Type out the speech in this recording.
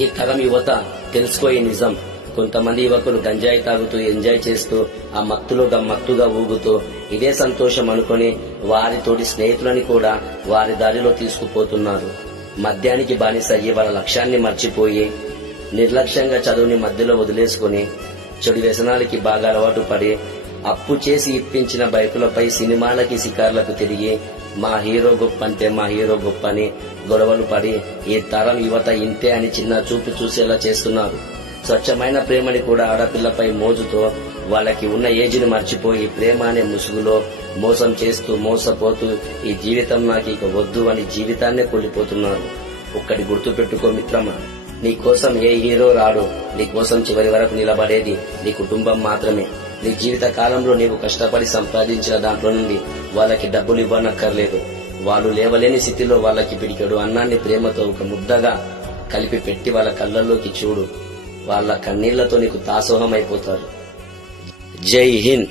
ఈ తరం యువత తెలుసుకోయే నిజం. కొంతమంది యువకులు గంజాయి తాగుతూ ఎంజాయ్ చేస్తూ ఆ మత్తుగా ఊగుతూ ఇదే సంతోషం అనుకుని వారి తోటి స్నేహితులని కూడా వారి దారిలో తీసుకుపోతున్నారు. మద్యానికి బానిస అయ్యి వాళ్ళ లక్ష్యాన్ని మర్చిపోయి నిర్లక్ష్యంగా చదువుని మధ్యలో వదిలేసుకుని చెడు వ్యసనాలకి బాగా అలవాటు పడి అప్పు చేసి ఇప్పించిన బైకులపై సినిమాలకి షికార్లకు తిరిగి మా హీరో గొప్ప అంటే మా హీరో గొప్ప అని గొడవలు పడి ఈ తరం యువత ఇంతే అని చిన్న చూపు చూసేలా చేస్తున్నారు. స్వచ్ఛమైన ప్రేమని కూడా ఆడపిల్లపై మోజుతో వాళ్ళకి ఉన్న ఏజ్ని మర్చిపోయి ప్రేమ అనే ముసుగులో మోసం చేస్తూ మోసపోతూ ఈ జీవితం నాకు ఇక వద్దు అని జీవితాన్నే కోల్పోతున్నారు. ఒక్కటి గుర్తు పెట్టుకో మిత్రమా, నీ కోసం ఏ హీరో రాడు. నీ కోసం చివరి వరకు నిలబడేది నీ కుటుంబం మాత్రమే. నీ జీవిత కాలంలో నీవు కష్టపడి సంపాదించిన దాంట్లో నుండి వాళ్ళకి డబ్బులు ఇవ్వనక్కర్లేదు. వాళ్ళు లేవలేని స్థితిలో వాళ్ళకి పిడికెడు అన్నాన్ని ప్రేమతో ఒక ముద్దగా కలిపి పెట్టి వాళ్ళ కళ్ళల్లోకి చూడు. వాళ్ళ కన్నీళ్లతో నీకు దాసోహం అయిపోతారు. జై హింద్.